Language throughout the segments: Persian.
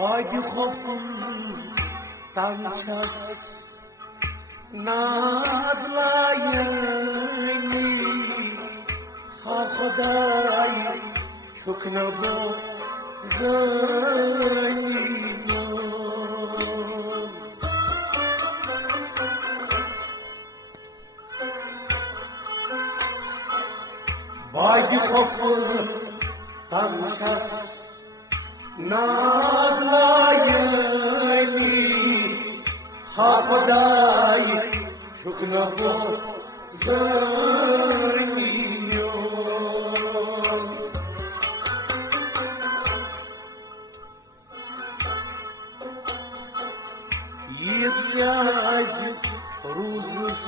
باید خوفم تنچس ندلاینی ها خدای چوک نبو زنی باید خوفم تنچس ندلاینی ها خدای چوک نبو زنی یتیاز روزس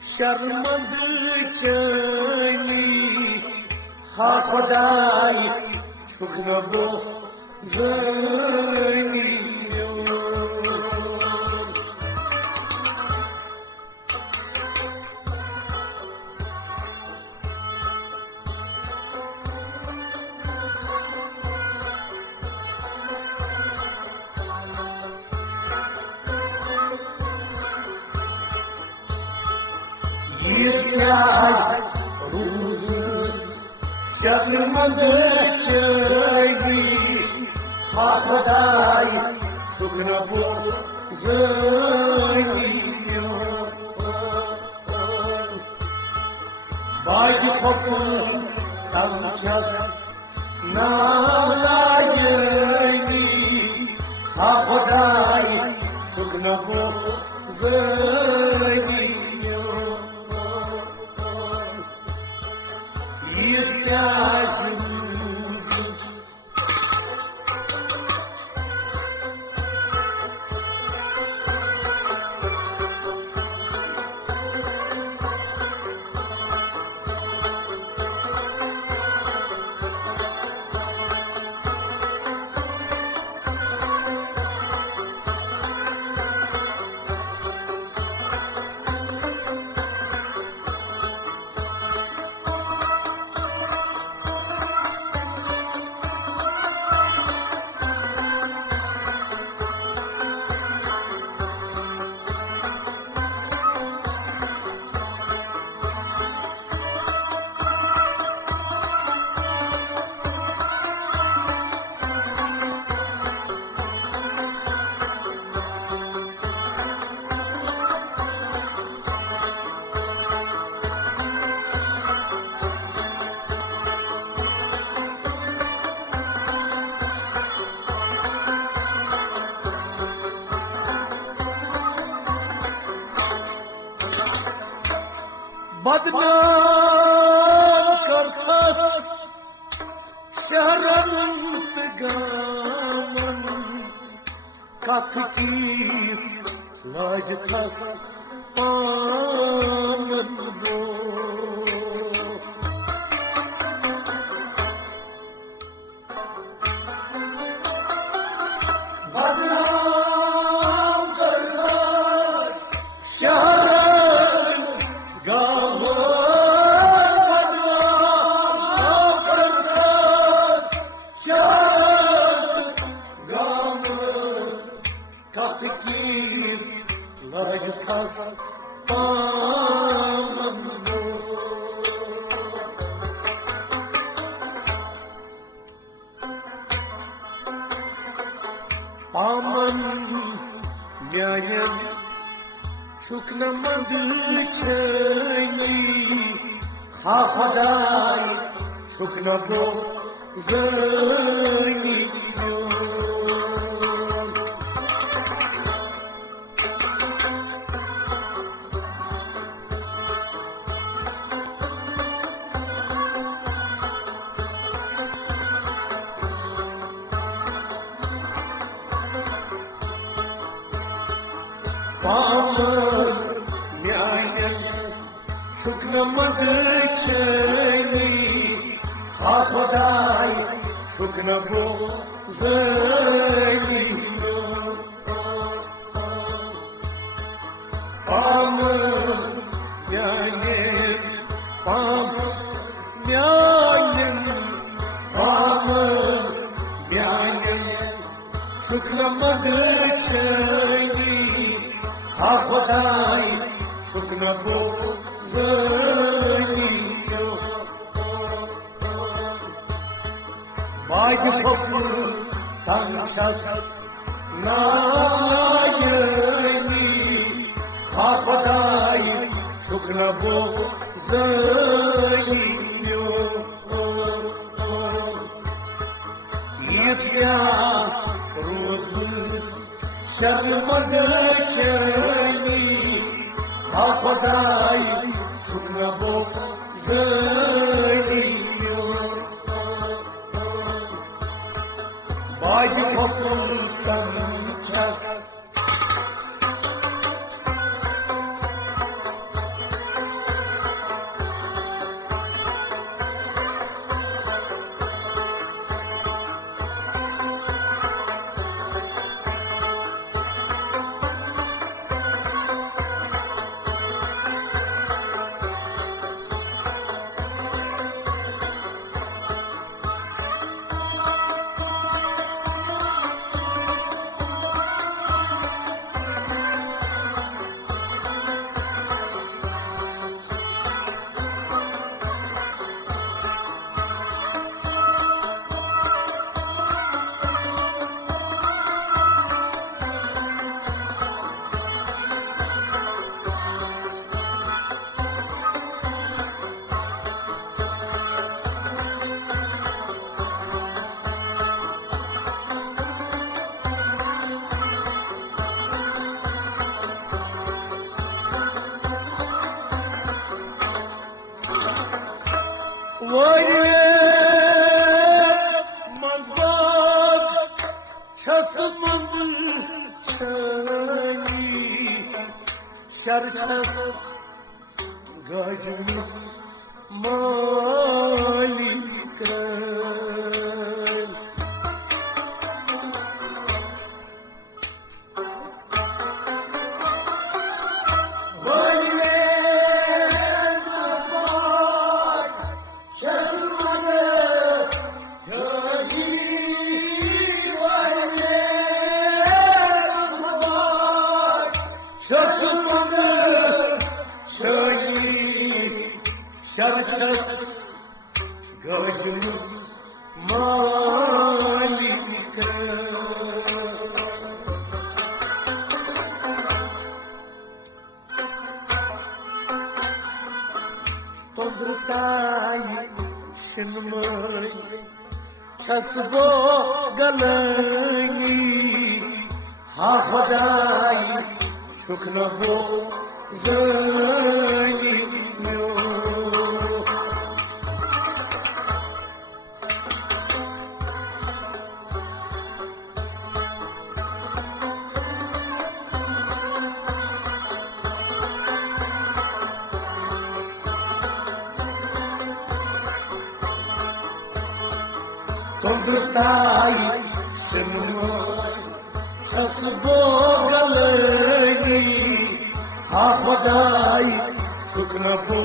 شرمنده چنی ها خدای چوک نبو زنی یتیاز روزس شرمنده چنی ها خدای چوک نبو زنی باید خوفم تنچس ندلاینی ها خدای چوک نبو زنی یتیاز روزس بدنام کرتس شهرم تگامن کاتکیف لاجتس آمن دو بدنام کرتس شهرم Aman niyayem çok namadı çeyni ha Khuday çok nabo zeyni Aman niyayem çok namadı çeyni ha Khuday çok nabo zeyni Aman niyayem Aman niyayem Aman niyayem نمد چینی ها خدای چوک نبو زنی باید خفر تنشست نایینی ها خدای چوک نبو زنی يا روزس شرمد چني خداي شكر بو زنيو باي خفر تنچس شرچس گاجمس مالی کرن شرچس گاجمس مالی تندرتاي شنمي چسبو گلنی ها خدای چوک نبو زنی تندرتاي شنمي چسبو گلنی ها خدای چوک نبو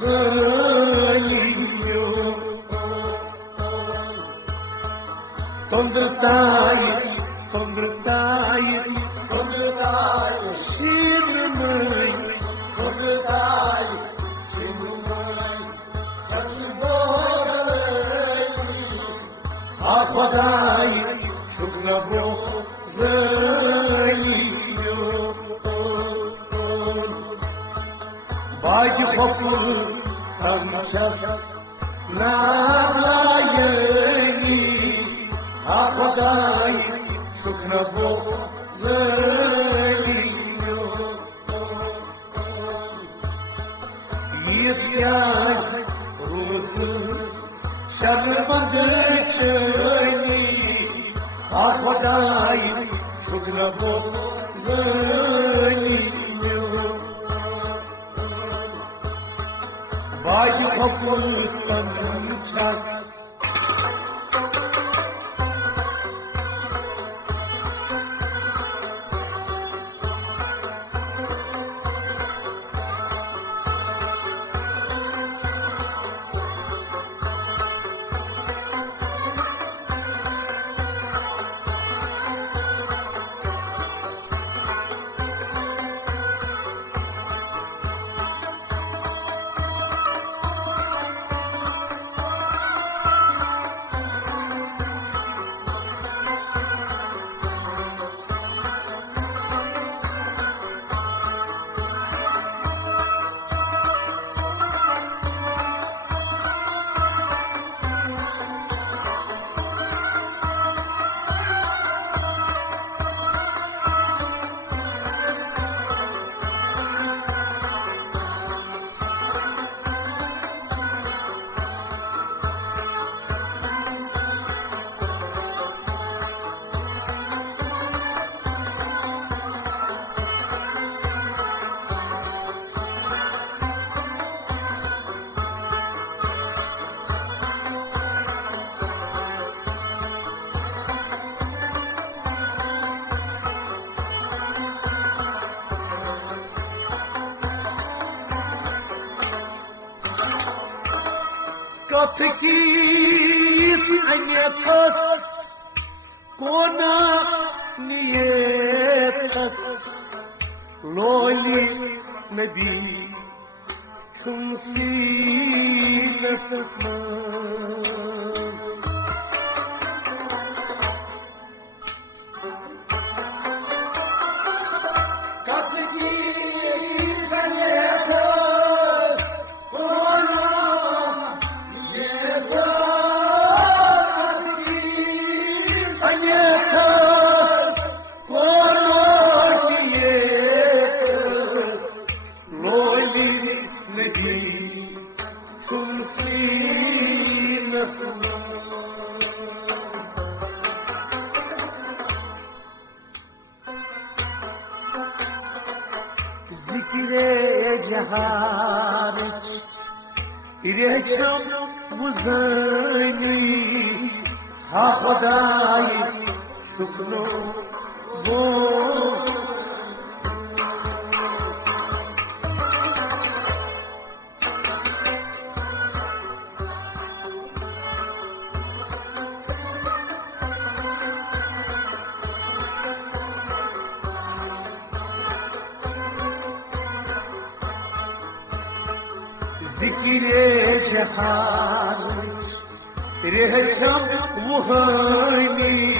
زنی تندرتاي شنمي تندرتاي چسبو خدای چوک نبو زنیو باید خفر تنچس نایینی خدای چوک نبو زنیو یتیاز روزس شرمد چنی خدای چوک نبو زنیو باید خفر تنچس Katkit anyatas kona niyetas loli nabi chumsi nasma جهارك إليكم وزيني ها خداي شكرا ذكر جهانك رهجم وهرمي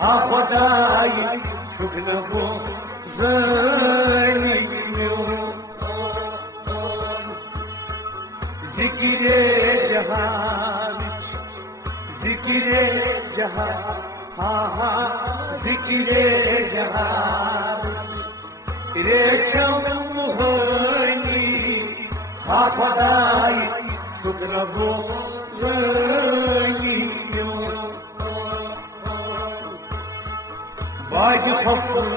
ها خداي شكرا زيني ذكر جهانك ذكر جهان ذكر جهانك رهجم وهرمي ها خداي شكرا زيني باقي خفر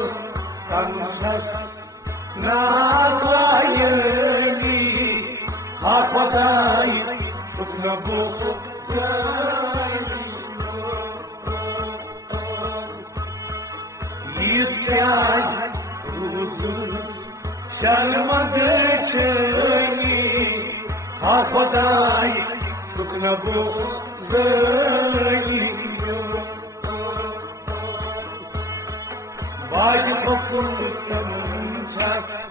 تنشس ناقايني ها خداي شكرا زيني يسكاز روزز شرمدكني ها خداي شكرا زيني باقي خفر تنشس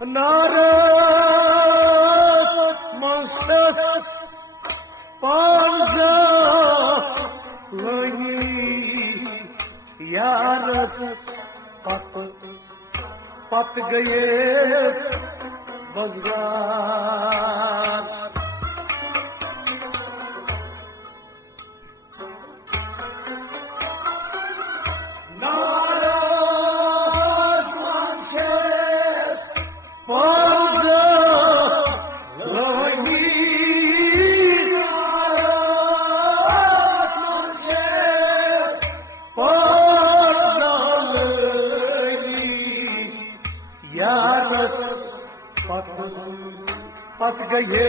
نارس منشس پانزا لگی یارس پت گئے بزگار पत गए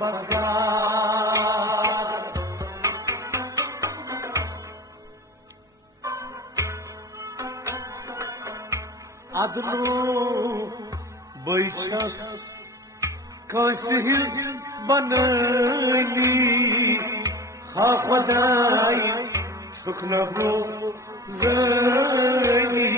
बज़ार adnu bıças kasiz banani ha khuday shukna bu zani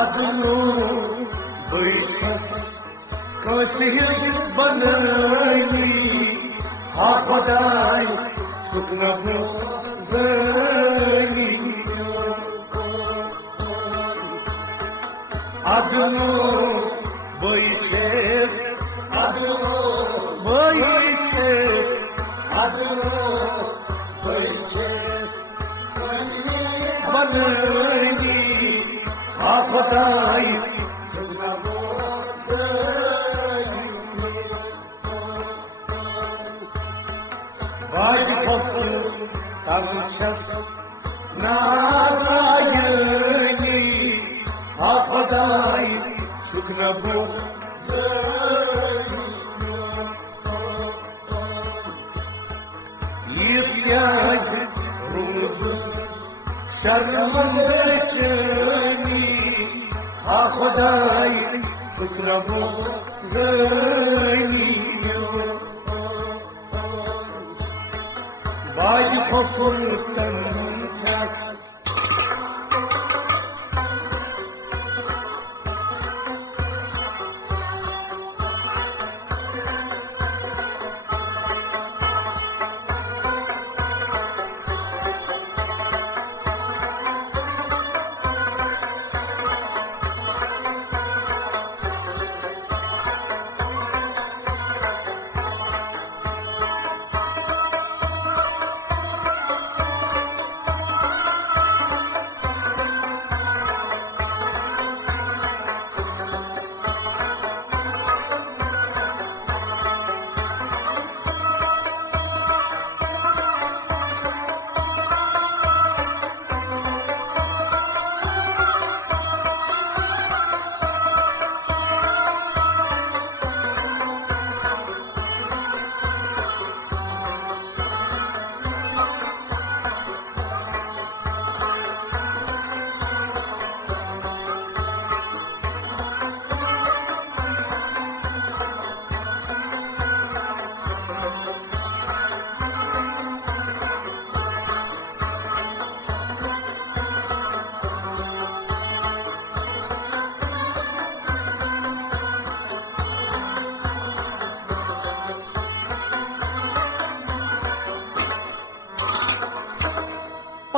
adnu bıças kasiz banani ha khuday shukna bu zani adnu bıças adnu bıças adnu bıças banani Afaday Vay koptu tanças narayani Afaday şükna bu İhtiyaj rumuzun şarmandırçani Ha Khuday şükna bu zani Vay koptu tanças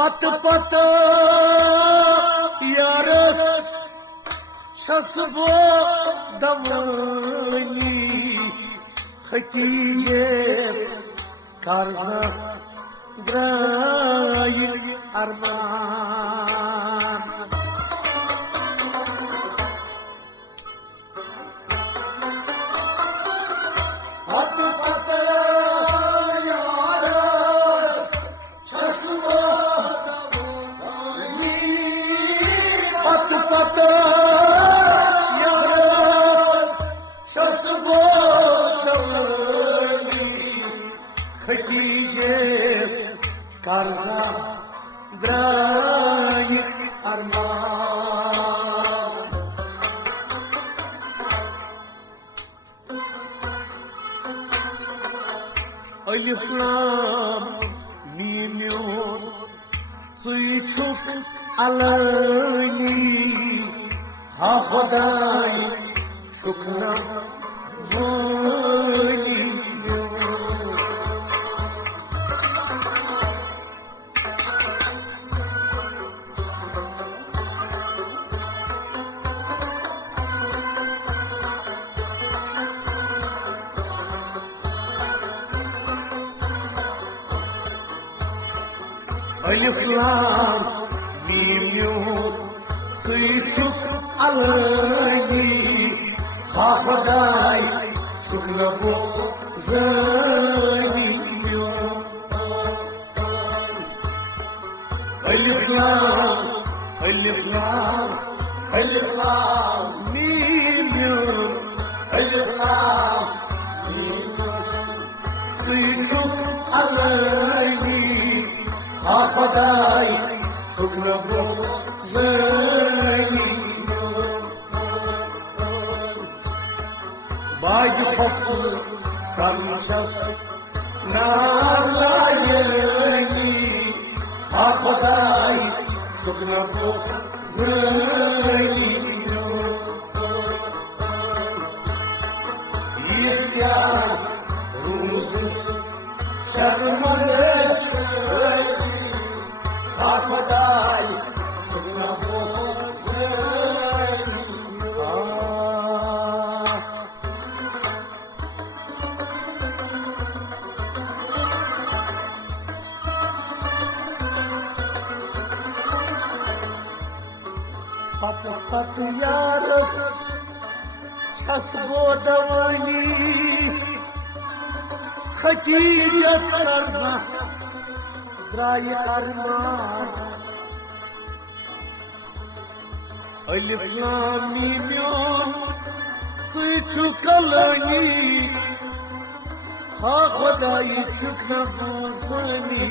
Pat pat yaras şasvo damani Hatice karza drayı arman Pat pat yaras şasvo Pata yaras şasvo damani Hatice karza drayı arman Alif lam mim suyu çok alani Ha Khuday şükna zani Alif lam mim suyu çok alani Ha Khuday şükna bu zani خدای شکر بزنی باید خفر کنشس نالایانی خدای شکر بزنی İsyan Rumsuz şermanı çöğü Kafaday Kına bozayım Patı patı yarız Asbodavani Khadija sarza Drai arman Alif lam mim Sıçu kalani Ha Khudayi çukna bozani